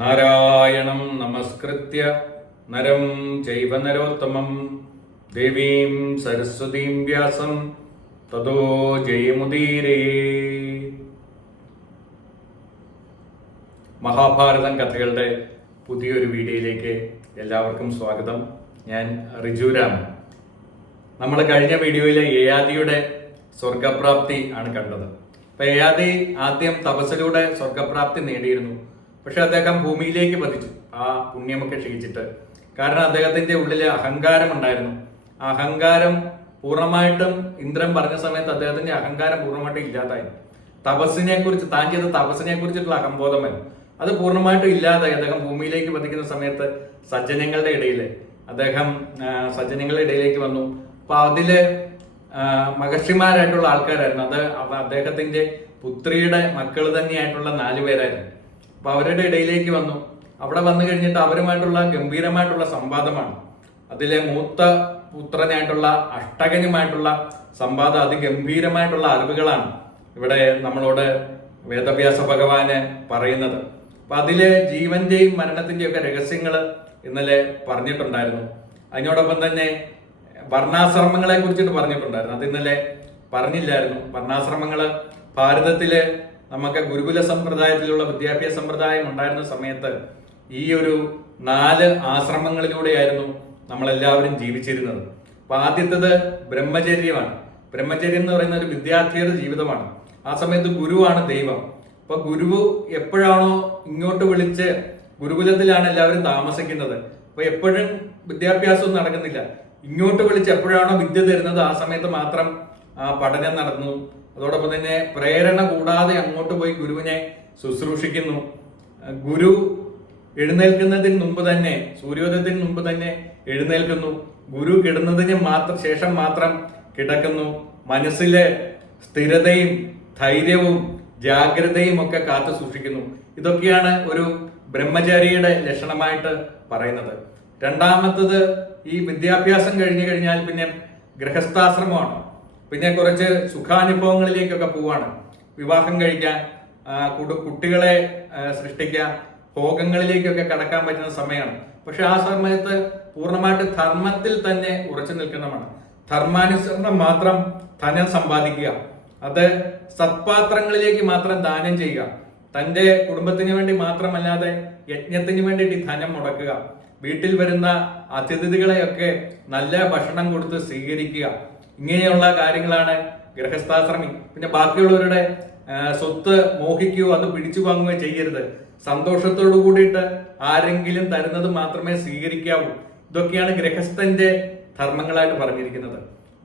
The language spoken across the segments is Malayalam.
നാരായണം നമസ്കൃത്യ നരം ചൈവ നരോത്തമം ദേവീം സരസ്വതീം വ്യാസം തതോ ജയമുദീരേ. മഹാഭാരതം കഥകളുടെ പുതിയൊരു വീഡിയോയിലേക്ക് എല്ലാവർക്കും സ്വാഗതം. ഞാൻ റിജുരാം. നമ്മൾ കഴിഞ്ഞ വീഡിയോയിലെ യയാതിയുടെ സ്വർഗപ്രാപ്തി ആണ് കണ്ടത്. അപ്പൊ യയാതി ആദ്യം തപസ്സിലൂടെ സ്വർഗപ്രാപ്തി നേടിയിരുന്നു. പക്ഷെ അദ്ദേഹം ഭൂമിയിലേക്ക് പതിച്ചു, ആ പുണ്യമൊക്കെ ക്ഷയിച്ചിട്ട്. കാരണം അദ്ദേഹത്തിന്റെ ഉള്ളില് അഹങ്കാരം ഉണ്ടായിരുന്നു. ആ അഹങ്കാരം പൂർണ്ണമായിട്ടും ഇന്ദ്രൻ പറഞ്ഞ സമയത്ത് അദ്ദേഹത്തിന്റെ അഹങ്കാരം പൂർണ്ണമായിട്ടും ഇല്ലാതായി. തപസ്സിനെ കുറിച്ച്, താൻ ചെയ്ത തപസ്സിനെ കുറിച്ചിട്ടുള്ള അഹംബോധമല്ല, അത് പൂർണ്ണമായിട്ടും ഇല്ലാതായി. അദ്ദേഹം ഭൂമിയിലേക്ക് പതിക്കുന്ന സമയത്ത് സജ്ജനങ്ങളുടെ ഇടയിലേക്ക് വന്നു. അപ്പൊ അതില് മഹർഷിമാരായിട്ടുള്ള ആൾക്കാരായിരുന്നു. അത് അദ്ദേഹത്തിന്റെ പുത്രിയുടെ മക്കൾ തന്നെയായിട്ടുള്ള 4 പേരായിരുന്നു. അപ്പൊ അവരുടെ ഇടയിലേക്ക് വന്നു. അവിടെ വന്നു കഴിഞ്ഞിട്ട് അവരുമായിട്ടുള്ള ഗംഭീരമായിട്ടുള്ള സംവാദമാണ്. അതിലെ മൂത്ത പുത്രനായിട്ടുള്ള അഷ്ടകനുമായിട്ടുള്ള സംവാദം, അതിഗംഭീരമായിട്ടുള്ള അറിവുകളാണ് ഇവിടെ നമ്മളോട് വേദവ്യാസ ഭഗവാന് പറയുന്നത്. അപ്പൊ അതിലെ ജീവന്റെയും മരണത്തിന്റെയും ഒക്കെ രഹസ്യങ്ങൾ ഇന്നലെ പറഞ്ഞിട്ടുണ്ടായിരുന്നു. അതിനോടൊപ്പം തന്നെ വർണ്ണാശ്രമങ്ങളെ കുറിച്ചിട്ട് പറഞ്ഞിട്ടുണ്ടായിരുന്നു. അത് ഇന്നലെ പറഞ്ഞില്ലായിരുന്നു. വർണ്ണാശ്രമങ്ങള് ഭാരതത്തില് നമുക്ക് ഗുരുകുല സമ്പ്രദായത്തിലുള്ള വിദ്യാഭ്യാസ സമ്പ്രദായം ഉണ്ടായിരുന്ന സമയത്ത് ഈ ഒരു 4 ആശ്രമങ്ങളിലൂടെയായിരുന്നു നമ്മളെല്ലാവരും ജീവിച്ചിരുന്നത്. അപ്പൊ ആദ്യത്തേത് ബ്രഹ്മചര്യമാണ്. ബ്രഹ്മചര്യം എന്ന് പറയുന്ന ഒരു വിദ്യാർത്ഥിയുടെ ജീവിതമാണ്. ആ സമയത്ത് ഗുരുവാണ് ദൈവം. അപ്പൊ ഗുരു എപ്പോഴാണോ ഇങ്ങോട്ട് വിളിച്ച്, ഗുരുകുലത്തിലാണ് എല്ലാവരും താമസിക്കുന്നത്, അപ്പൊ എപ്പോഴും വിദ്യാഭ്യാസമൊന്നും നടക്കുന്നില്ല. ഇങ്ങോട്ട് വിളിച്ച് എപ്പോഴാണോ വിദ്യ തരുന്നത് ആ സമയത്ത് മാത്രം പഠനം നടന്നു. അതോടൊപ്പം തന്നെ പ്രേരണ കൂടാതെ അങ്ങോട്ട് പോയി ഗുരുവിനെ ശുശ്രൂഷിക്കുന്നു. ഗുരു എഴുന്നേൽക്കുന്നതിന് മുമ്പ് തന്നെ, സൂര്യോദയത്തിന് മുമ്പ് തന്നെ എഴുന്നേൽക്കുന്നു. ഗുരു കിടന്നതിന് ശേഷം മാത്രം കിടക്കുന്നു. മനസ്സിലെ സ്ഥിരതയും ധൈര്യവും ജാഗ്രതയും ഒക്കെ കാത്തു സൂക്ഷിക്കുന്നു. ഇതൊക്കെയാണ് ഒരു ബ്രഹ്മചാരിയുടെ ലക്ഷണമായിട്ട് പറയുന്നത്. രണ്ടാമത്തത്, ഈ വിദ്യാഭ്യാസം കഴിഞ്ഞു കഴിഞ്ഞാൽ പിന്നെ ഗൃഹസ്ഥാശ്രമമാണ്. പിന്നെ കുറച്ച് സുഖാനുഭവങ്ങളിലേക്കൊക്കെ പോവാണ്. വിവാഹം കഴിക്കാൻ, കുട്ടികളെ സൃഷ്ടിക്കാൻ, ഭോഗങ്ങളിലേക്കൊക്കെ കടക്കാൻ പറ്റുന്ന സമയമാണ്. പക്ഷെ ആ സമയത്ത് പൂർണ്ണമായിട്ട് ധർമ്മത്തിൽ തന്നെ ഉറച്ചു നിൽക്കുന്നതാണ്. ധർമാനുസരണം മാത്രം ധനം സമ്പാദിക്കുക, അത് സത്പാത്രങ്ങളിലേക്ക് മാത്രം ദാനം ചെയ്യുക, തന്റെ കുടുംബത്തിന് വേണ്ടി മാത്രമല്ലാതെ യജ്ഞത്തിന് വേണ്ടിയിട്ട് ധനം മുടക്കുക, വീട്ടിൽ വരുന്ന അതിഥികളെയൊക്കെ നല്ല ഭക്ഷണം കൊടുത്ത് സ്വീകരിക്കുക, ഇങ്ങനെയുള്ള കാര്യങ്ങളാണ് ഗൃഹസ്ഥാശ്രമി. പിന്നെ ബാക്കിയുള്ളവരുടെ സ്വത്ത് മോഹിക്കുകയോ അത് പിടിച്ചു വാങ്ങുകയോ ചെയ്യരുത്. സന്തോഷത്തോടു കൂടിയിട്ട് ആരെങ്കിലും തരുന്നത് മാത്രമേ സ്വീകരിക്കാവൂ. ഇതൊക്കെയാണ് ഗൃഹസ്ഥന്റെ ധർമ്മങ്ങളായിട്ട് പറഞ്ഞിരിക്കുന്നത്.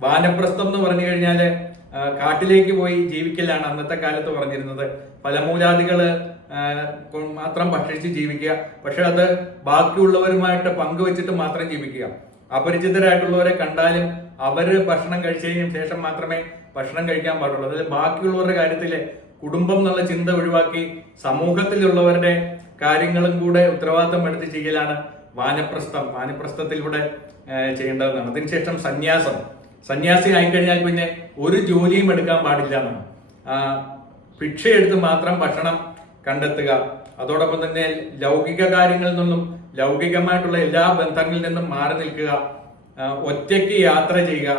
വാനപ്രസ്ഥം എന്ന് പറഞ്ഞു കഴിഞ്ഞാല് കാട്ടിലേക്ക് പോയി ജീവിക്കലാണ് അന്നത്തെ കാലത്ത് പറഞ്ഞിരുന്നത്. ഫലമൂലാദികള് മാത്രം ഭക്ഷിച്ച് ജീവിക്കുക, പക്ഷെ അത് ബാക്കിയുള്ളവരുമായിട്ട് പങ്കുവെച്ചിട്ട് മാത്രം ജീവിക്കുക. അപരിചിതരായിട്ടുള്ളവരെ കണ്ടാലും അവര് ഭക്ഷണം കഴിച്ചതിന് ശേഷം മാത്രമേ ഭക്ഷണം കഴിക്കാൻ പാടുള്ളൂ. അതായത് ബാക്കിയുള്ളവരുടെ കാര്യത്തില് കുടുംബം എന്നുള്ള ചിന്ത ഒഴിവാക്കി സമൂഹത്തിലുള്ളവരുടെ കാര്യങ്ങളും കൂടെ ഉത്തരവാദിത്തം എടുത്ത് ചെയ്യലാണ് വാനപ്രസ്ഥം. വാനപ്രസ്ഥത്തിലൂടെ ചെയ്യേണ്ടതെന്നാണ്. അതിനുശേഷം സന്യാസം. സന്യാസി ആയിക്കഴിഞ്ഞാൽ പിന്നെ ഒരു ജോലിയും എടുക്കാൻ പാടില്ല എന്നാണ്. ഭിക്ഷയെടുത്ത് മാത്രം ഭക്ഷണം കണ്ടെത്തുക. അതോടൊപ്പം തന്നെ ലൗകിക കാര്യങ്ങളിൽ നിന്നും, ലൗകികമായിട്ടുള്ള എല്ലാ ബന്ധങ്ങളിൽ നിന്നും മാറി നിൽക്കുക. ഒറ്റയ്ക്ക് യാത്ര ചെയ്യുക,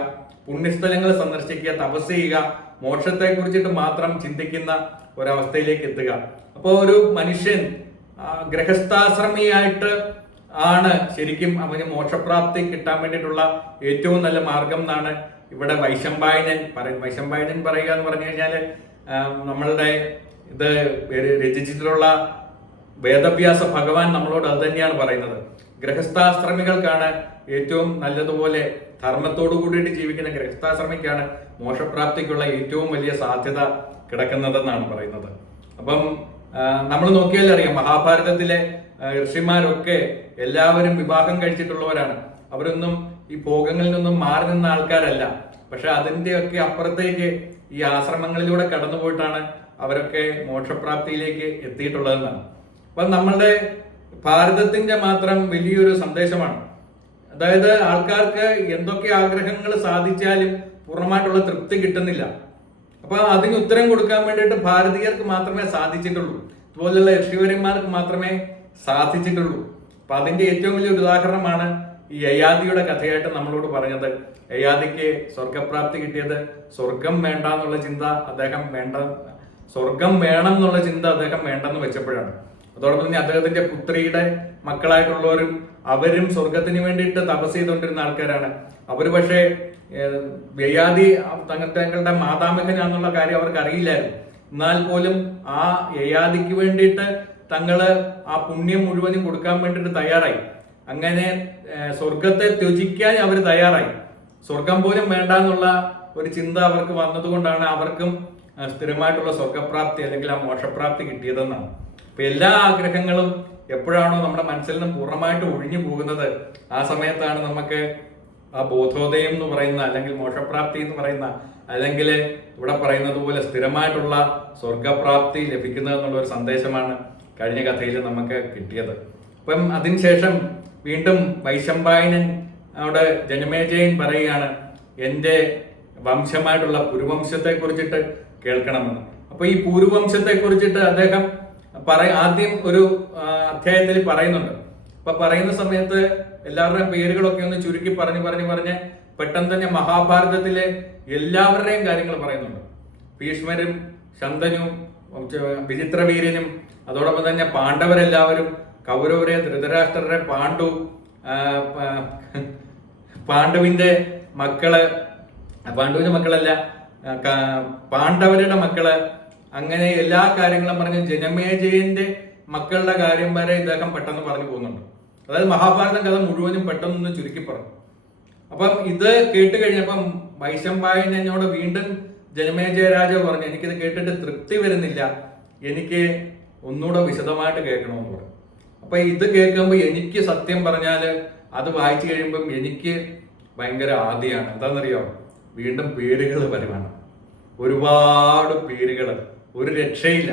പുണ്യസ്ഥലങ്ങൾ സന്ദർശിക്കുക, തപസ് ചെയ്യുക, മോക്ഷത്തെ കുറിച്ചിട്ട് മാത്രം ചിന്തിക്കുന്ന ഒരവസ്ഥയിലേക്ക് എത്തുക. അപ്പോൾ ഒരു മനുഷ്യൻ ഗൃഹസ്ഥാശ്രമിയായിട്ട് ആണ് ശരിക്കും അവന് മോക്ഷപ്രാപ്തി കിട്ടാൻ വേണ്ടിയിട്ടുള്ള ഏറ്റവും നല്ല മാർഗം എന്നാണ് ഇവിടെ വൈശമ്പായനൻ പറയുക എന്ന് പറഞ്ഞു കഴിഞ്ഞാല് നമ്മളുടെ ഇത് രചിച്ചിട്ടുള്ള വേദവ്യാസ ഭഗവാൻ നമ്മളോട് അത് തന്നെയാണ് പറയുന്നത്. ഗൃഹസ്ഥാശ്രമികൾക്കാണ് ഏറ്റവും നല്ലതുപോലെ ധർമ്മത്തോടു കൂടിയിട്ട് ജീവിക്കുന്ന ഗൃഹസ്ഥാശ്രമിക്കാണ് മോക്ഷപ്രാപ്തിക്കുള്ള ഏറ്റവും വലിയ സാധ്യത കിടക്കുന്നതെന്നാണ് പറയുന്നത്. അപ്പം നമ്മൾ നോക്കിയാൽ അറിയാം, മഹാഭാരതത്തിലെ ഋഷിമാരൊക്കെ എല്ലാവരും വിവാഹം കഴിച്ചിട്ടുള്ളവരാണ്. അവരൊന്നും ഈ ഭോഗങ്ങളിൽ നിന്നും മാറി നിന്ന ആൾക്കാരല്ല. പക്ഷെ അതിന്റെയൊക്കെ അപ്പുറത്തേക്ക് ഈ ആശ്രമങ്ങളിലൂടെ കടന്നുപോയിട്ടാണ് അവരൊക്കെ മോക്ഷപ്രാപ്തിയിലേക്ക് എത്തിയിട്ടുള്ളതെന്നാണ്. അപ്പൊ നമ്മളുടെ ഭാരതത്തിന്റെ മാത്രം വലിയൊരു സന്ദേശമാണ്. അതായത് ആൾക്കാർക്ക് എന്തൊക്കെ ആഗ്രഹങ്ങൾ സാധിച്ചാലും പൂർണ്ണമായിട്ടുള്ള തൃപ്തി കിട്ടുന്നില്ല. അപ്പൊ അതിന് ഉത്തരം കൊടുക്കാൻ വേണ്ടിയിട്ട് ഭാരതീയർക്ക് മാത്രമേ സാധിച്ചിട്ടുള്ളൂ. ഇതുപോലുള്ള ഋഷിവര്യന്മാർക്ക് മാത്രമേ സാധിച്ചിട്ടുള്ളൂ. അപ്പൊ അതിന്റെ ഏറ്റവും വലിയ ഉദാഹരണമാണ് ഈ യയാതിയുടെ കഥയായിട്ട് നമ്മളോട് പറഞ്ഞത്. യയാതിക്ക് സ്വർഗപ്രാപ്തി കിട്ടിയത് സ്വർഗം വേണ്ട എന്നുള്ള ചിന്ത അദ്ദേഹം സ്വർഗം വേണം എന്നുള്ള ചിന്ത അദ്ദേഹം വേണ്ടെന്ന് വെച്ചപ്പോഴാണ്. അതോടൊപ്പം തന്നെ അദ്ദേഹത്തിന്റെ പുത്രിയുടെ മക്കളായിട്ടുള്ളവരും അവരും സ്വർഗത്തിന് വേണ്ടിയിട്ട് തപസ് ചെയ്തുകൊണ്ടിരുന്ന ആൾക്കാരാണ്. അവര് പക്ഷേ യയാതി തങ്ങളുടെ മാതാമഹനാന്നുള്ള കാര്യം അവർക്ക് അറിയില്ലായിരുന്നു. എന്നാൽ പോലും ആ യയാതിക്ക് വേണ്ടിയിട്ട് തങ്ങള് ആ പുണ്യം മുഴുവനും കൊടുക്കാൻ വേണ്ടിയിട്ട് തയ്യാറായി. അങ്ങനെ സ്വർഗത്തെ ത്യജിക്കാൻ അവർ തയ്യാറായി. സ്വർഗം പോലും വേണ്ട എന്നുള്ള ഒരു ചിന്ത അവർക്ക് വന്നതുകൊണ്ടാണ് അവർക്കും സ്ഥിരമായിട്ടുള്ള സ്വർഗപ്രാപ്തി അല്ലെങ്കിൽ ആ മോക്ഷപ്രാപ്തി കിട്ടിയതെന്നാണ്. അപ്പൊ എല്ലാ ആഗ്രഹങ്ങളും എപ്പോഴാണോ നമ്മുടെ മനസ്സിൽ നിന്നും പൂർണ്ണമായിട്ട് ഒഴിഞ്ഞു പോകുന്നത് ആ സമയത്താണ് നമുക്ക് ആ ബോധോദയം എന്ന് പറയുന്ന അല്ലെങ്കിൽ മോക്ഷപ്രാപ്തി എന്ന് പറയുന്ന അല്ലെങ്കിൽ ഇവിടെ പറയുന്നത് പോലെ സ്ഥിരമായിട്ടുള്ള സ്വർഗപ്രാപ്തി ലഭിക്കുന്നത് എന്നുള്ള ഒരു സന്ദേശമാണ് കഴിഞ്ഞ കഥയിൽ നമുക്ക് കിട്ടിയത്. അപ്പം അതിനുശേഷം വീണ്ടും വൈശമ്പായനൻ അവിടെ ജനമേജയൻ പറയുകയാണ് എൻ്റെ വംശമായിട്ടുള്ള പുരുവംശത്തെ കുറിച്ചിട്ട് കേൾക്കണമെന്ന്. അപ്പൊ ഈ പുരുവംശത്തെ കുറിച്ചിട്ട് അദ്ദേഹം ആദ്യം ഒരു അധ്യായത്തിൽ പറയുന്നുണ്ട്. അപ്പൊ പറയുന്ന സമയത്ത് എല്ലാവരുടെയും പേരുകളൊക്കെ ഒന്ന് ചുരുക്കി പറഞ്ഞ് പെട്ടെന്ന് തന്നെ മഹാഭാരതത്തിലെ എല്ലാവരുടെയും കാര്യങ്ങൾ പറയുന്നുണ്ട്. ഭീഷ്മരും ശന്തനും വിചിത്രവീര്യനും അതോടൊപ്പം തന്നെ പാണ്ഡവരെല്ലാവരും, കൗരവരെ, ധൃതരാഷ്ട്രരെ, പാണ്ഡുവിന്റെ മക്കളല്ല പാണ്ഡവരുടെ മക്കള്, അങ്ങനെ എല്ലാ കാര്യങ്ങളും പറഞ്ഞ് ജനമേജയന്റെ മക്കളുടെ കാര്യം വരെ ഇദ്ദേഹം പെട്ടെന്ന് പറഞ്ഞു പോകുന്നുണ്ട്. അതായത് മഹാഭാരതം കഥ മുഴുവനും പെട്ടെന്നൊന്ന് ചുരുക്കി പറഞ്ഞു. അപ്പം ഇത് കേട്ട് കഴിഞ്ഞപ്പം വൈശമ്പായനോട് വീണ്ടും ജനമേജയ രാജാവ് പറഞ്ഞു, എനിക്കിത് കേട്ടിട്ട് തൃപ്തി വരുന്നില്ല, എനിക്ക് ഒന്നുകൂടെ വിശദമായിട്ട് കേൾക്കണമെന്ന് പറഞ്ഞു. അപ്പൊ ഇത് കേൾക്കുമ്പോൾ എനിക്ക് സത്യം പറഞ്ഞാല് അത് വായിച്ചു കഴിയുമ്പം എനിക്ക് ഭയങ്കര ആദിയാണ്. എന്താണെന്നറിയോ, വീണ്ടും പേരുകൾ വരുവാണ്, ഒരുപാട് പേരുകൾ, ഒരു രക്ഷയില്ല.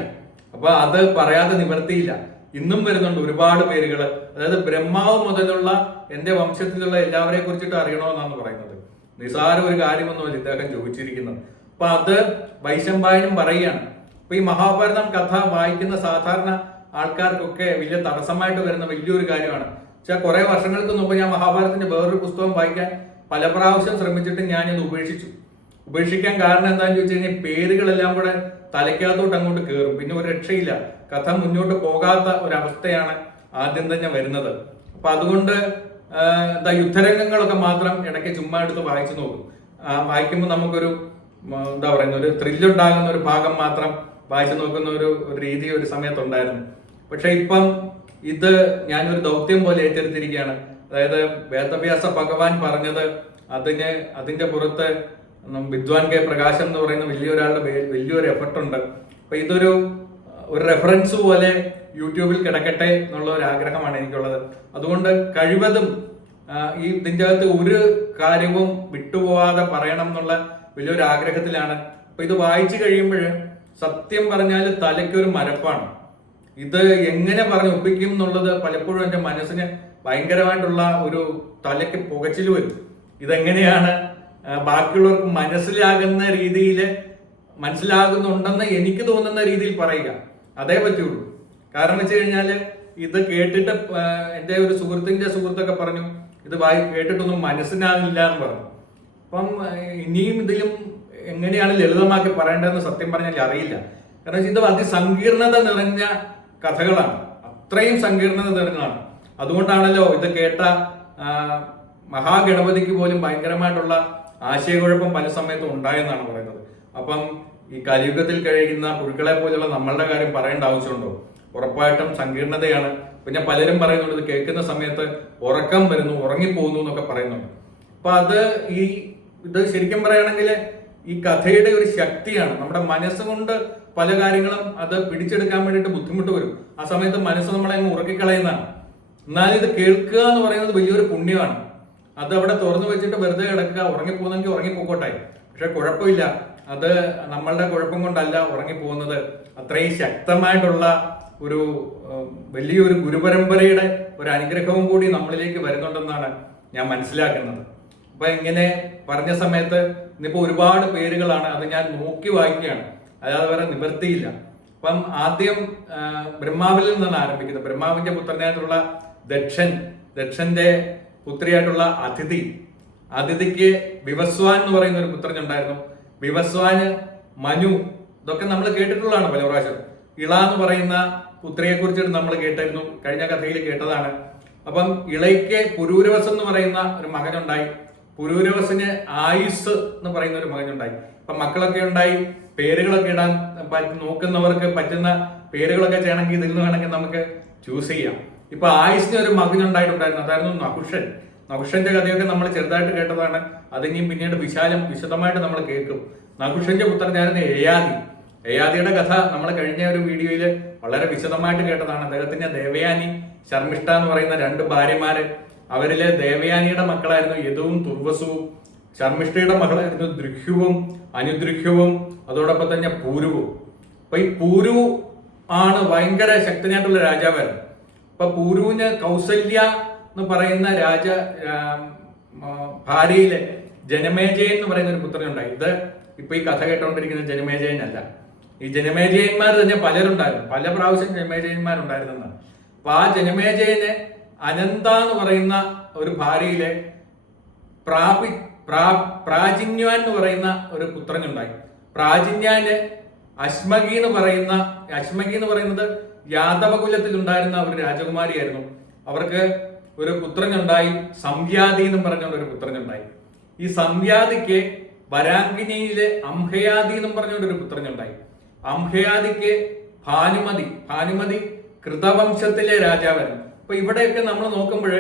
അപ്പൊ അത് പറയാതെ നിവർത്തിയില്ല. ഇന്നും വരുന്നുണ്ട് ഒരുപാട് പേരുകൾ. അതായത് ബ്രഹ്മാവ് മുതലുള്ള എന്റെ വംശത്തിലുള്ള എല്ലാവരെ കുറിച്ചിട്ട് അറിയണമെന്നാണ് പറയുന്നത്. നിസാര ഒരു കാര്യമൊന്നുമല്ല ഇദ്ദേഹം ചോദിച്ചിരിക്കുന്നത്. അപ്പൊ അത് വൈശമ്പായനും പറയുകയാണ്. അപ്പൊ ഈ മഹാഭാരതം കഥ വായിക്കുന്ന സാധാരണ ആൾക്കാർക്കൊക്കെ വലിയ തടസ്സമായിട്ട് വരുന്ന വലിയൊരു കാര്യമാണ്. വെച്ചാൽ കുറെ വർഷങ്ങൾക്ക് മുമ്പ് ഞാൻ മഹാഭാരതത്തിന്റെ വേറൊരു പുസ്തകം വായിക്കാൻ പല പ്രാവശ്യം ശ്രമിച്ചിട്ട് ഞാനിത് ഉപേക്ഷിക്കാൻ കാരണം എന്താണെന്ന് ചോദിച്ചു കഴിഞ്ഞാൽ പേരുകളെല്ലാം കൂടെ തലയ്ക്കകത്തോട്ട് അങ്ങോട്ട് കയറും, പിന്നെ ഒരു രക്ഷയില്ല, കഥ മുന്നോട്ട് പോകാത്ത ഒരവസ്ഥയാണ് ആദ്യം തന്നെ വരുന്നത്. അപ്പൊ അതുകൊണ്ട് യുദ്ധരംഗങ്ങളൊക്കെ മാത്രം ഇടയ്ക്ക് ചുമ്മാ എടുത്ത് വായിച്ചു നോക്കും. വായിക്കുമ്പോൾ നമുക്കൊരു ഒരു ത്രില്ലുണ്ടാകുന്ന ഒരു ഭാഗം മാത്രം വായിച്ചു നോക്കുന്ന ഒരു രീതി ഒരു സമയത്തുണ്ടായിരുന്നു. പക്ഷെ ഇപ്പം ഇത് ഞാനൊരു ദൗത്യം പോലെ ഏറ്റെടുത്തിരിക്കുകയാണ്. അതായത് വേദവ്യാസ ഭഗവാൻ പറഞ്ഞത് അതിന്റെ പുറത്ത് വിദ്വാൻ കെ പ്രകാശൻ എന്ന് പറയുന്ന വലിയൊരു എഫർട്ട് ഉണ്ട്. അപ്പൊ ഇതൊരു റെഫറൻസ് പോലെ യൂട്യൂബിൽ കിടക്കട്ടെ എന്നുള്ള ഒരു ആഗ്രഹമാണ് എനിക്കുള്ളത്. അതുകൊണ്ട് കഴിവതും ഇതിൻ്റെ അകത്ത് ഒരു കാര്യവും വിട്ടുപോകാതെ പറയണം എന്നുള്ള വലിയൊരു ആഗ്രഹത്തിലാണ്. അപ്പൊ ഇത് വായിച്ചു കഴിയുമ്പോൾ സത്യം പറഞ്ഞാൽ തലയ്ക്കൊരു മരപ്പാണ്. ഇത് എങ്ങനെ പറഞ്ഞ് ഒപ്പിക്കും എന്നുള്ളത് പലപ്പോഴും എൻ്റെ മനസ്സിന് ഭയങ്കരമായിട്ടുള്ള ഒരു തലയ്ക്ക് പുകച്ചിൽ വരും. ഇതെങ്ങനെയാണ് ബാക്കിയുള്ളവർക്ക് മനസ്സിലാകുന്ന രീതിയിൽ, മനസ്സിലാകുന്നുണ്ടെന്ന് എനിക്ക് തോന്നുന്ന രീതിയിൽ പറയുക, അതേ പറ്റുള്ളൂ. കാരണം വെച്ച് കഴിഞ്ഞാൽ ഇത് കേട്ടിട്ട് എൻ്റെ ഒരു സുഹൃത്തൊക്കെ പറഞ്ഞു ഇത് കേട്ടിട്ടൊന്നും മനസ്സിലാകില്ല എന്ന് പറഞ്ഞു. അപ്പം ഇനിയും ഇതിലും എങ്ങനെയാണ് ലളിതമാക്കി പറയേണ്ടതെന്ന് സത്യം പറഞ്ഞാൽ അറിയില്ല. കാരണം ഇത് അതിസങ്കീർണത നിറഞ്ഞ കഥകളാണ്, അത്രയും സങ്കീർണത നിറഞ്ഞതാണ്. അതുകൊണ്ടാണല്ലോ ഇത് കേട്ട മഹാഗണപതിക്ക് പോലും ഭയങ്കരമായിട്ടുള്ള ആശയക്കുഴപ്പം പല സമയത്തും ഉണ്ടായെന്നാണ് പറയുന്നത്. അപ്പം ഈ കലിയുഗത്തിൽ കഴിയുന്ന പുഴുക്കളെ പോലുള്ള നമ്മളുടെ കാര്യം പറയേണ്ട ആവശ്യമുണ്ടോ? ഉറപ്പായിട്ടും സങ്കീർണതയാണ്. പിന്നെ പലരും പറയുന്നുണ്ട് ഇത് കേൾക്കുന്ന സമയത്ത് ഉറക്കം വരുന്നു, ഉറങ്ങിപ്പോകുന്നു എന്നൊക്കെ പറയുന്നുണ്ട്. അപ്പൊ ഇത് ശരിക്കും പറയുകയാണെങ്കിൽ ഈ കഥയുടെ ഒരു ശക്തിയാണ്. നമ്മുടെ മനസ്സുകൊണ്ട് പല കാര്യങ്ങളും അത് പിടിച്ചെടുക്കാൻ വേണ്ടിയിട്ട് ബുദ്ധിമുട്ട് വരും. ആ സമയത്ത് മനസ്സ് നമ്മളെ അങ്ങ് ഉറക്കിക്കളയുന്നതാണ്. എന്നാൽ ഇത് കേൾക്കുക എന്ന് പറയുന്നത് വലിയൊരു പുണ്യമാണ്. അത് അവിടെ തുറന്നു വെച്ചിട്ട് വെറുതെ കിടക്കുക, ഉറങ്ങിപ്പോകുന്നെങ്കിൽ ഉറങ്ങിപ്പോക്കോട്ടെ. പക്ഷെ കുഴപ്പമില്ല, അത് നമ്മളുടെ കുഴപ്പം കൊണ്ടല്ല ഉറങ്ങിപ്പോകുന്നത്. അത്രയും ശക്തമായിട്ടുള്ള വലിയൊരു ഗുരുപരമ്പരയുടെ ഒരു അനുഗ്രഹവും കൂടി നമ്മളിലേക്ക് വരുന്നുണ്ടെന്നാണ് ഞാൻ മനസ്സിലാക്കുന്നത്. അപ്പൊ ഇങ്ങനെ പറഞ്ഞ സമയത്ത് ഇന്നിപ്പോ ഒരുപാട് പേരുകളാണ്, അത് ഞാൻ നോക്കി വായിക്കുകയാണ്, അല്ലാതെ വേറെ നിവൃത്തിയില്ല. അപ്പം ആദ്യം ബ്രഹ്മാവിൽ നിന്നാണ് ആരംഭിക്കുന്നത്. ബ്രഹ്മാവിന്റെ പുത്രനായിട്ടുള്ള ദക്ഷന്റെ പുത്രിയായിട്ടുള്ള അതിഥിക്ക് വിവസ്വാൻ എന്ന് പറയുന്ന ഒരു പുത്രൻ ഉണ്ടായിരുന്നു. വിവസ്വാന് മനു, ഇതൊക്കെ നമ്മൾ കേട്ടിട്ടുള്ളതാണ് പല പ്രാവശ്യം. ഇള എന്ന് പറയുന്ന പുത്രിയെ കുറിച്ചിട്ട് നമ്മൾ കേട്ടായിരുന്നു, കഴിഞ്ഞ കഥയിൽ കേട്ടതാണ്. അപ്പം ഇളയ്ക്ക് പുരൂരവസ് എന്ന് പറയുന്ന ഒരു മകനുണ്ടായി. പുരൂരവസിന് ആയുസ് എന്ന് പറയുന്ന ഒരു മകനുണ്ടായി. അപ്പൊ മക്കളൊക്കെ ഉണ്ടായി. പേരുകളൊക്കെ ഇടാൻ നോക്കുന്നവർക്ക് പറ്റുന്ന പേരുകളൊക്കെ ചെയ്യണമെങ്കിൽ ഇതിൽ നിന്ന് വേണമെങ്കിൽ നമുക്ക് ചൂസ് ചെയ്യാം. ഇപ്പൊ ആയുസിന് ഒരു മകനുണ്ടായിട്ടുണ്ടായിരുന്നു, അതായിരുന്നു നഹുഷൻ. നഹുഷന്റെ കഥയൊക്കെ നമ്മൾ ചെറുതായിട്ട് കേട്ടതാണ്. അതിനെയും പിന്നീട് വിശദമായിട്ട് നമ്മൾ കേൾക്കും. നഹുഷന്റെ പുത്രനായിരുന്നു യയാതിയുടെ കഥ നമ്മൾ കഴിഞ്ഞ ഒരു വീഡിയോയിൽ വളരെ വിശദമായിട്ട് കേട്ടതാണ്. അദ്ദേഹത്തിന്റെ ദേവയാനി, ശർമ്മിഷ്ഠ എന്ന് പറയുന്ന 2 ഭാര്യമാര്. അവരിലെ ദേവയാനിയുടെ മക്കളായിരുന്നു യദുവും തുർവസുവും. ശർമ്മിഷ്ഠയുടെ മകളായിരുന്നു ദൃഹ്യവും അനുദൃഹ്യവും, അതോടൊപ്പം തന്നെ പൂരുവും. അപ്പൊ ഈ പൂരു ആണ് ഭയങ്കര ശക്തനായിട്ടുള്ള രാജാവായിരുന്നു. അപ്പൊ പൂരുവിന് കൗസല്യ എന്ന് പറയുന്ന ഭാര്യയിലെ ജനമേജയൻ എന്ന് പറയുന്ന ഒരു പുത്രനുണ്ടായി. ഇത് ഇപ്പൊ ഈ കഥ കേട്ടോണ്ടിരിക്കുന്ന ജനമേജയനല്ല. ഈ ജനമേജയന്മാർ തന്നെ പലരുണ്ടായിരുന്നു, പല പ്രാവശ്യം ജനമേജയന്മാരുണ്ടായിരുന്നെന്നാണ്. അപ്പൊ ആ ജനമേജയന് അനന്ത എന്ന് പറയുന്ന ഒരു ഭാര്യയിലെ പ്രാചിന്യാൻ എന്ന് പറയുന്ന ഒരു പുത്രനുണ്ടായി. പ്രാചിന്യാന് അശ്മകി എന്ന് പറയുന്നത് യാദവകുലത്തിൽ ഉണ്ടായിരുന്ന ഒരു രാജകുമാരിയായിരുന്നു. അവർക്ക് ഒരു പുത്രനുണ്ടായി, സംവ്യാതി എന്നും പറഞ്ഞുകൊണ്ട് ഒരു പുത്രനുണ്ടായി. ഈ സംവ്യാതിക്ക് വരാങ്കിനിയിലെ അംഹയാതി എന്നും പറഞ്ഞുകൊണ്ട് ഒരു പുത്രനുണ്ടായി. അംഹയാതിക്ക് ഭാനുമതി കൃതവംശത്തിലെ രാജാവായിരുന്നു. അപ്പൊ ഇവിടെയൊക്കെ നമ്മൾ നോക്കുമ്പോൾ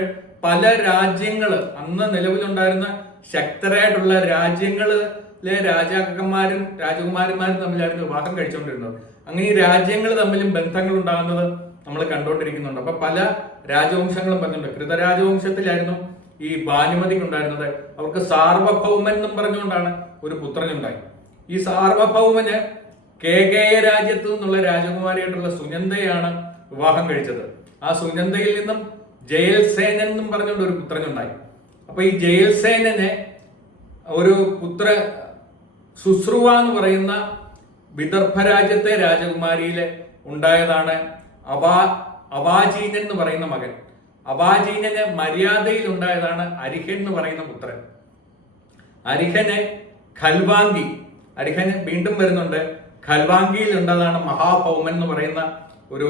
പല രാജ്യങ്ങള്, അന്ന് നിലവിലുണ്ടായിരുന്ന ശക്തരായിട്ടുള്ള രാജ്യങ്ങളിലെ രാജാക്കന്മാരും രാജകുമാരന്മാരും തമ്മിലായിരുന്നു വിവാഹം കഴിച്ചുകൊണ്ടിരുന്നത്. അങ്ങനെ ഈ രാജ്യങ്ങൾ തമ്മിലും ബന്ധങ്ങൾ ഉണ്ടാകുന്നത് നമ്മൾ കണ്ടുകൊണ്ടിരിക്കുന്നുണ്ട്. അപ്പൊ പല രാജവംശങ്ങളും പറഞ്ഞിട്ടുണ്ട്. കൃതരാജവംശത്തിലായിരുന്നു ഈ ഭാനുമതിക്ക് ഉണ്ടായിരുന്നത്. അവർക്ക് സാർവഭൗമൻ എന്നും പറഞ്ഞുകൊണ്ടാണ് ഒരു പുത്രനുണ്ടായി. ഈ സാർവഭൗമന് കേകേയ രാജ്യത്തു നിന്നുള്ള രാജകുമാരിയായിട്ടുള്ള സുനന്ദയാണ് വിവാഹം കഴിച്ചത്. ആ സുനന്ദയിൽ നിന്നും ജയൽസേനൻ എന്നും പറഞ്ഞുകൊണ്ട് ഒരു പുത്രനുണ്ടായി. അപ്പൊ ഈ ജയൽസേനന് ഒരു ശുശ്രുവ എന്ന് പറയുന്ന വിദർഭ രാജ്യത്തെ രാജകുമാരിയില് ഉണ്ടായതാണ് അവാജീനൻ എന്ന് പറയുന്ന മകൻ. അവാജീനന് മര്യാദയിൽ ഉണ്ടായതാണ് അരിഹൻ എന്ന് പറയുന്ന പുത്രൻ. അരിഹന് വീണ്ടും വരുന്നുണ്ട്. ഖൽവാങ്കിയിൽ ഉണ്ടായതാണ് മഹാഭൗമൻ എന്ന് പറയുന്ന ഒരു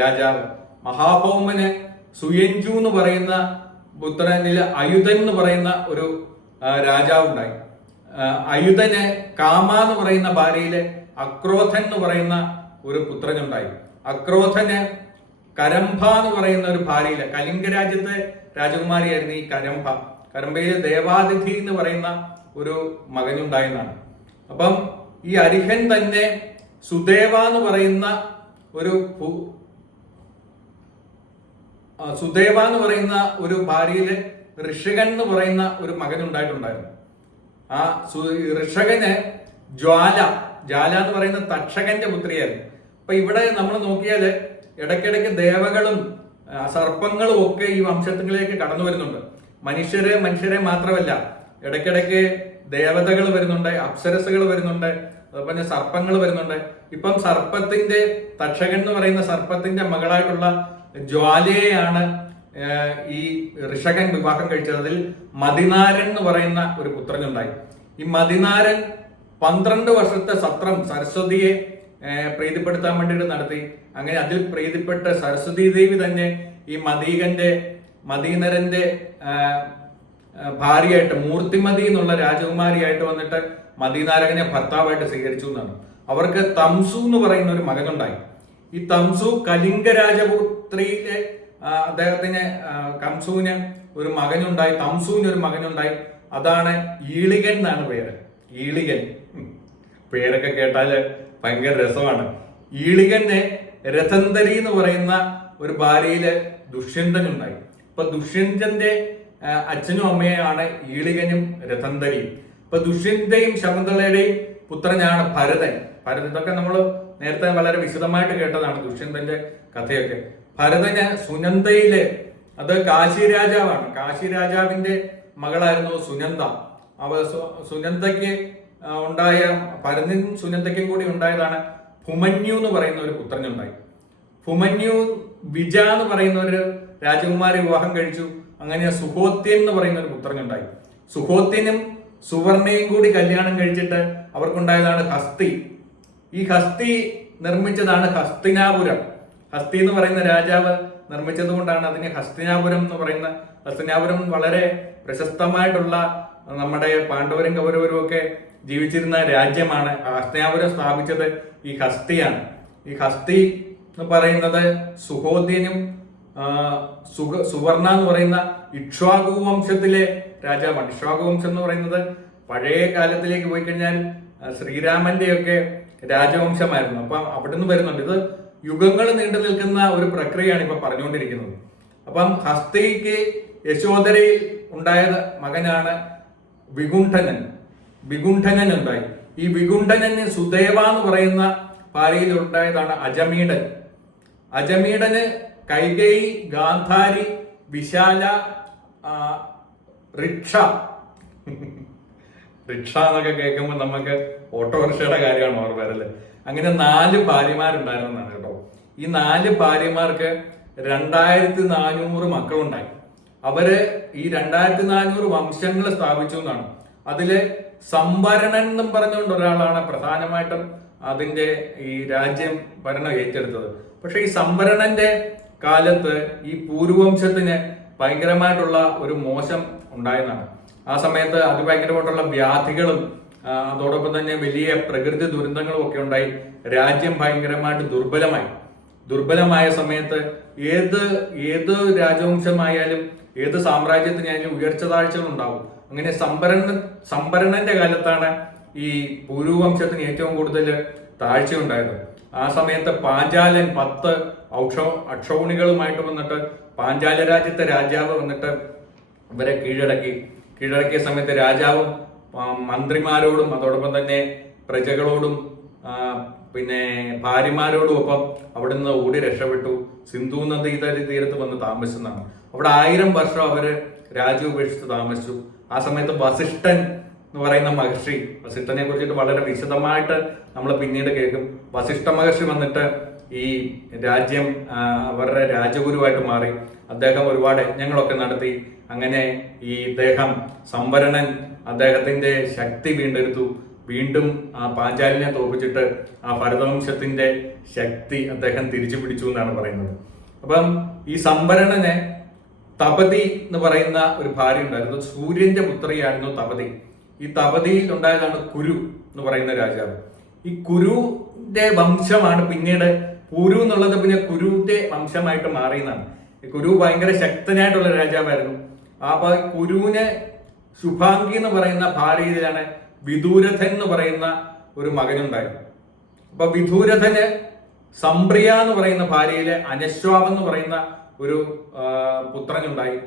രാജാവ്. മഹാഭൗമന് സുയഞ്ജു എന്ന് പറയുന്ന പുത്രനില് അയുധൻ എന്ന് പറയുന്ന ഒരു രാജാവ് ഉണ്ടായി. അയുധന് കാമ എന്ന് പറയുന്ന ഭാര്യയില് അക്രോധൻ എന്ന് പറയുന്ന ഒരു പുത്രനുണ്ടായി. അക്രോധന് കരംഭ എന്ന് പറയുന്ന ഒരു ഭാര്യയില്, കലിംഗ രാജ്യത്തെ രാജകുമാരിയായിരുന്നു ഈ കരംഭയില് ദേവാതിഥി എന്ന് പറയുന്ന ഒരു മകനുണ്ടായെന്നാണ്. അപ്പം ഈ അരിഹൻ തന്നെ സുദേവ എന്ന് പറയുന്ന ഒരു ഭാര്യയില് ഋഷകൻ എന്ന് പറയുന്ന ഒരു മകനുണ്ടായിട്ടുണ്ടായിരുന്നു. ആ ഋഷകന് ജ്വാല എന്ന് പറയുന്ന തക്ഷകന്റെ പുത്രിയായിരുന്നു. അപ്പൊ ഇവിടെ നമ്മൾ നോക്കിയാല് ഇടയ്ക്കിടയ്ക്ക് ദേവകളും സർപ്പങ്ങളും ഒക്കെ ഈ വംശത്തിലേക്ക് കടന്നു വരുന്നുണ്ട്. മനുഷ്യരെ മാത്രമല്ല, ഇടയ്ക്കിടയ്ക്ക് ദേവതകൾ വരുന്നുണ്ട്, അപ്സരസുകൾ വരുന്നുണ്ട്, അതുപോലെ സർപ്പങ്ങൾ വരുന്നുണ്ട്. ഇപ്പം തക്ഷകൻ എന്ന് പറയുന്ന സർപ്പത്തിന്റെ മകളായിട്ടുള്ള ജ്വാലയെയാണ് ഈ ഋഷകൻ വിവാഹം കഴിച്ചത്. അതിൽ മതിനാരൻ എന്ന് പറയുന്ന ഒരു പുത്രനുണ്ടായി. ഈ മതിനാരൻ 12 വർഷത്തെ സത്രം സരസ്വതിയെ പ്രീതിപ്പെടുത്താൻ വേണ്ടിയിട്ട് നടത്തി. അങ്ങനെ അതിൽ പ്രീതിപ്പെട്ട സരസ്വതി ദേവി തന്നെ ഈ മദീനരന്റെ ഭാര്യയായിട്ട്, മൂർത്തിമതി എന്നുള്ള രാജകുമാരിയായിട്ട് വന്നിട്ട് മദീനാരകനെ ഭർത്താവായിട്ട് സ്വീകരിച്ചു എന്നാണ്. അവർക്ക് തംസു എന്ന് പറയുന്ന ഒരു മകനുണ്ടായി. ഈ തംസു കലിംഗ രാജപുത്രിയിലെ അദ്ദേഹത്തിന് തംസുവിന് ഒരു മകനുണ്ടായി. അതാണ് ഈളികൻ എന്നാണ് പേര്. ഈളികൻ പേരൊക്കെ കേട്ടാല് ഭയങ്കര രസമാണ്. ഈളികന് രഥന്തരി എന്ന് പറയുന്ന ഒരു ഭാര്യയില് ദുഷ്യന്തനുണ്ടായി. ഇപ്പൊ ദുഷ്യന്തന്റെ അച്ഛനും അമ്മയാണ് ഈളികനും രഥന്തരിയും. ഇപ്പൊ ദുഷ്യന്തയും ശകുന്തളയുടെയും പുത്രനാണ് ഭരതൻ. ഇതൊക്കെ നമ്മൾ നേരത്തെ വളരെ വിശദമായിട്ട് കേട്ടതാണ്, ദുഷ്യന്തന്റെ കഥയൊക്കെ. ഭരതന് സുനന്ദയില്, അത് കാശി രാജാവാണ്. കാശി രാജാവിന്റെ മകളായിരുന്നു സുനന്ദ. സുനന്ദയ്ക്ക് ഉണ്ടായ ഭരതനും സുനന്ദയ്ക്കും കൂടി ഉണ്ടായതാണ് ഹുമന്യു എന്ന് പറയുന്ന ഒരു പുത്രനുണ്ടായി. ഹുമന്യു വിജ എന്ന് പറയുന്ന ഒരു രാജകുമാരി വിവാഹം കഴിച്ചു. അങ്ങനെ സുഹോത്യൻ എന്ന് പറയുന്ന ഒരു പുത്രനുണ്ടായി. സുഹോത്യനും സുവർണയും കൂടി കല്യാണം കഴിച്ചിട്ട് അവർക്കുണ്ടായതാണ് ഹസ്തി. ഈ ഹസ്തി നിർമ്മിച്ചതാണ് ഹസ്തിനാപുരം. ഹസ്തി എന്ന് പറയുന്ന രാജാവ് നിർമ്മിച്ചത് കൊണ്ടാണ് അതിന് ഹസ്തിനാപുരം എന്ന് പറയുന്ന. ഹസ്തിനാപുരം വളരെ പ്രശസ്തമായിട്ടുള്ള നമ്മുടെ പാണ്ഡവരും കൗരവരും ഒക്കെ ജീവിച്ചിരുന്ന രാജ്യമാണ്. ഹസ്തിനാപുരം സ്ഥാപിച്ചത് ഈ ഹസ്തിയാണ്. ഈ ഹസ്തി എന്ന് പറയുന്നത് സുഹോദ്യനും സുവർണ എന്ന് പറയുന്ന ഇക്ഷ്വാകു വംശത്തിലെ രാജാവാണ്. ഇക്ഷ്വാകു വംശം എന്ന് പറയുന്നത് പഴയ കാലത്തിലേക്ക് പോയി കഴിഞ്ഞാൽ ശ്രീരാമന്റെ ഒക്കെ രാജവംശമായിരുന്നു. അപ്പം അവിടുന്ന് വരുന്നുണ്ട്. ഇത് യുഗങ്ങൾ നീണ്ടു നിൽക്കുന്ന ഒരു പ്രക്രിയയാണ് ഇപ്പൊ പറഞ്ഞുകൊണ്ടിരിക്കുന്നത്. അപ്പം ഹസ്തിക്ക് യശോധരയിൽ ഉണ്ടായ മകനാണ് വികുണ്ഠനൻ. വികുണ്ഠനൻ ഉണ്ടായി. ഈ വികുണ്ഠനന് സുദേവ എന്ന് പറയുന്ന ഭാര്യയിൽ ഉണ്ടായതാണ് അജമീഡൻ. അജമീഡന് കൈകേയി, ഗാന്ധാരി, വിശാല, റിക്ഷ റിക്ഷ എന്നൊക്കെ കേൾക്കുമ്പോൾ നമുക്ക് ഓട്ടോറിക്ഷയുടെ കാര്യമാണ് ഓർമ്മ വരല്ലേ. അങ്ങനെ 4 ഭാര്യമാരുണ്ടായിരുന്നതാണ് കേട്ടോ. ഈ 4 ഭാര്യമാർക്ക് 2400 മക്കളുണ്ടായി. അവര് ഈ 2400 വംശങ്ങൾ സ്ഥാപിച്ചു എന്നാണ്. അതില് സംവരണൻ എന്നും പറഞ്ഞുകൊണ്ട് ഒരാളാണ് പ്രധാനമായിട്ടും അതിന്റെ ഈ രാജ്യം ഭരണം ഏറ്റെടുത്തത്. പക്ഷെ ഈ സംവരണന്റെ കാലത്ത് ഈ പൂർവംശത്തിന് ഭയങ്കരമായിട്ടുള്ള ഒരു മോശം ഉണ്ടായെന്നാണ്. ആ സമയത്ത് അതിഭയങ്കരമായിട്ടുള്ള വ്യാധികളും അതോടൊപ്പം തന്നെ വലിയ പ്രകൃതി ദുരന്തങ്ങളും ഒക്കെ ഉണ്ടായി. രാജ്യം ഭയങ്കരമായിട്ട് ദുർബലമായ സമയത്ത് ഏത് രാജവംശമായാലും ഏത് സാമ്രാജ്യത്തിനായാലും ഉയർച്ച താഴ്ചകൾ ഉണ്ടാവും. അങ്ങനെ സംഭരണന്റെ കാലത്താണ് ഈ പൂർവംശത്തിന് ഏറ്റവും കൂടുതൽ താഴ്ച ഉണ്ടായത്. ആ സമയത്ത് പാഞ്ചാലൻ 10 അക്ഷൗണികളുമായിട്ട് വന്നിട്ട് പാഞ്ചാല രാജ്യത്തെ രാജാവ് വന്നിട്ട് ഇവരെ കീഴടക്കിയ സമയത്ത് രാജാവും മന്ത്രിമാരോടും അതോടൊപ്പം തന്നെ പ്രജകളോടും പിന്നെ ഭാര്യമാരോടും ഒപ്പം അവിടുന്ന് ഓടി രക്ഷപ്പെട്ടു. സിന്ധു നദീ തീരത്ത് വന്ന് താമസിച്ചതാണ്. അവിടെ 1000 വർഷം അവര് രാജ്യം ഉപേക്ഷിച്ച് താമസിച്ചു. ആ സമയത്ത് വസിഷ്ഠൻ എന്ന് പറയുന്ന മഹർഷി, വസിഷ്ഠനെ കുറിച്ചിട്ട് വളരെ വിശദമായിട്ട് നമ്മൾ പിന്നീട് കേൾക്കും. വസിഷ്ഠ മഹർഷി വന്നിട്ട് ഈ രാജ്യം അവരുടെ രാജഗുരുവായിട്ട് മാറി. അദ്ദേഹം ഒരുപാട് യജ്ഞങ്ങളൊക്കെ നടത്തി. അങ്ങനെ ഈ ഇദ്ദേഹം സംവരണൻ അദ്ദേഹത്തിന്റെ ശക്തി വീണ്ടെടുത്തു. വീണ്ടും ആ പാഞ്ചാലിനെ തോപ്പിച്ചിട്ട് ആ ഭരതവംശത്തിന്റെ ശക്തി അദ്ദേഹം തിരിച്ചു പിടിച്ചു എന്നാണ് പറയുന്നത്. അപ്പം ഈ സംവരണന് തപതി എന്ന് പറയുന്ന ഒരു ഭാര്യ ഉണ്ടായിരുന്നു. സൂര്യന്റെ പുത്രിയായിരുന്നു തപതി. ഈ തപതിയിൽ ഉണ്ടായതാണ് കുരു എന്ന് പറയുന്ന രാജാവ്. ഈ കുരുവിന്റെ വംശമാണ് പിന്നീട് കുരു എന്നുള്ളത് പിന്നെ കുരുവിന്റെ വംശമായിട്ട് മാറിയെന്നാണ്. ഈ കുരു ഭയങ്കര ശക്തനായിട്ടുള്ള രാജാവായിരുന്നു. അപ്പൊ കുരുവിന് ശുഭാംഗി എന്ന് പറയുന്ന ഭാര്യയിലാണ് വിദൂരഥൻ എന്ന് പറയുന്ന ഒരു മകനുണ്ടായിരുന്നു. അപ്പൊ വിദൂരഥന് സംപ്രിയ എന്ന് പറയുന്ന ഭാര്യയിലെ അനശ്വാവ് എന്ന് പറയുന്ന ഒരു പുത്രനുണ്ടായി.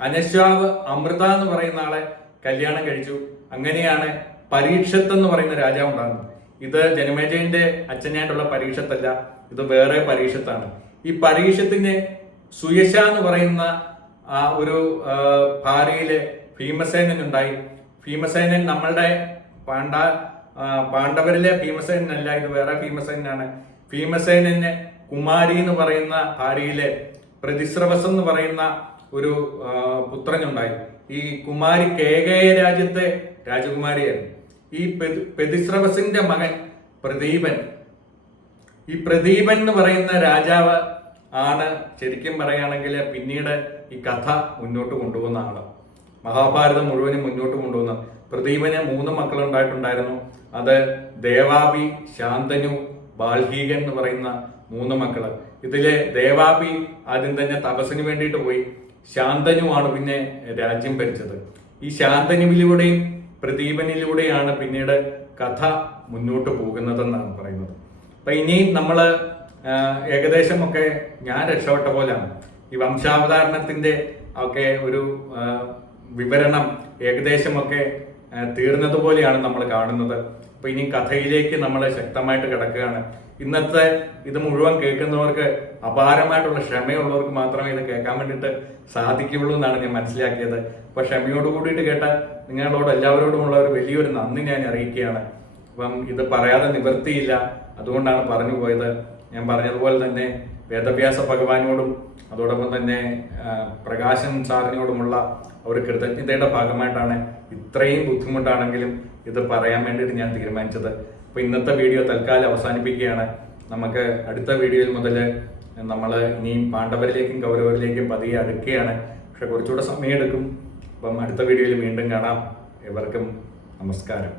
അനശ്വാവ് അമൃത എന്ന് പറയുന്ന ആളെ കല്യാണം കഴിച്ചു. അങ്ങനെയാണ് പരീക്ഷത്ത് എന്ന് പറയുന്ന രാജാവ് ഉണ്ടാകുന്നത്. ഇത് ജനമേജയന്റെ അച്ഛനായിട്ടുള്ള പരീക്ഷത്തല്ല, ഇത് വേറെ പരീക്ഷത്താണ്. ഈ പരീക്ഷത്തിന് സുയശ എന്ന് പറയുന്ന ഒരു ഭാര്യയില് ഭീമസേനൻ ഉണ്ടായി. ഭീമസേനൻ നമ്മളുടെ പാണ്ഡവരിലെ ഭീമസേനല്ല, ഇത് വേറെ ഭീമസേനാണ്. ഭീമസേനന് കുമാരി എന്ന് പറയുന്ന ഭാര്യയിലെ പ്രതിശ്രവസ് എന്ന് പറയുന്ന ഒരു പുത്രനുണ്ടായി. ഈ കുമാരി കേകയ രാജ്യത്തെ രാജകുമാരിയായിരുന്നു. ഈ പ്രതിശ്രവസിന്റെ മകൻ പ്രദീപൻ. ഈ പ്രദീപൻ എന്ന് പറയുന്ന രാജാവ് ആണ് ശരിക്കും പറയുകയാണെങ്കിൽ പിന്നീട് ഈ കഥ മുന്നോട്ട് കൊണ്ടുപോകുന്ന ആള്. മഹാഭാരതം മുഴുവനും മുന്നോട്ട് കൊണ്ടുപോകുന്ന പ്രദീപന് 3 മക്കളുണ്ടായിട്ടുണ്ടായിരുന്നു. അത് ദേവാബി, ശാന്തനു, ബാൽഹീകൻ എന്ന് പറയുന്ന 3 മക്കള്. ഇതിലെ ദേവാബി ആദ്യം തന്നെ തപസ്സിന് വേണ്ടിയിട്ട് പോയി. ശാന്തനുവാണ് പിന്നെ രാജ്യം ഭരിച്ചത്. ഈ ശാന്തനുവിലൂടെയും പ്രദീപനിലൂടെയാണ് പിന്നീട് കഥ മുന്നോട്ട് പോകുന്നതെന്നാണ് പറയുന്നത്. അപ്പൊ ഇനിയും നമ്മള് ഏകദേശമൊക്കെ ഞാൻ രക്ഷപ്പെട്ട പോലെയാണ്. ഈ വംശാവതാരണത്തിന്റെ ഒക്കെ ഒരു വിവരണം ഏകദേശമൊക്കെ തീർന്നതുപോലെയാണ് നമ്മൾ കാണുന്നത്. അപ്പൊ ഇനി കഥയിലേക്ക് നമ്മൾ ശക്തമായിട്ട് കിടക്കുകയാണ്. ഇന്നത്തെ ഇത് മുഴുവൻ കേൾക്കുന്നവർക്ക് അപാരമായിട്ടുള്ള ക്ഷമയുള്ളവർക്ക് മാത്രമേ ഇത് കേൾക്കാൻ വേണ്ടിയിട്ട് സാധിക്കുകയുള്ളൂ എന്നാണ് ഞാൻ മനസ്സിലാക്കിയത്. അപ്പൊ ക്ഷമയോട് കൂടിയിട്ട് കേട്ട നിങ്ങളോട് എല്ലാവരോടുമുള്ള ഒരു വലിയൊരു നന്ദി ഞാൻ അറിയിക്കുകയാണ്. അപ്പം ഇത് പറയാതെ നിവൃത്തിയില്ല. അതുകൊണ്ടാണ് പറഞ്ഞു പോയത്. ഞാൻ പറഞ്ഞതുപോലെ തന്നെ വേദവ്യാസ ഭഗവാനോടും അതോടൊപ്പം തന്നെ പ്രകാശൻ സാറിനോടുമുള്ള ഒരു കൃതജ്ഞതയുടെ ഭാഗമായിട്ടാണ് ഇത്രയും ബുദ്ധിമുട്ടാണെങ്കിലും ഇത് പറയാൻ വേണ്ടിയിട്ട് ഞാൻ തീരുമാനിച്ചത്. അപ്പോൾ ഇന്നത്തെ വീഡിയോ തൽക്കാലം അവസാനിപ്പിക്കുകയാണ്. നമുക്ക് അടുത്ത വീഡിയോയിൽ മുതൽ നമ്മൾ ഇനിയും പാണ്ഡവരിലേക്കും കൗരവരിലേക്കും പതിയെ അടുക്കുകയാണ്. പക്ഷെ കുറച്ചുകൂടെ സമയമെടുക്കും. അപ്പം അടുത്ത വീഡിയോയിൽ വീണ്ടും കാണാം. എവർക്കും നമസ്കാരം.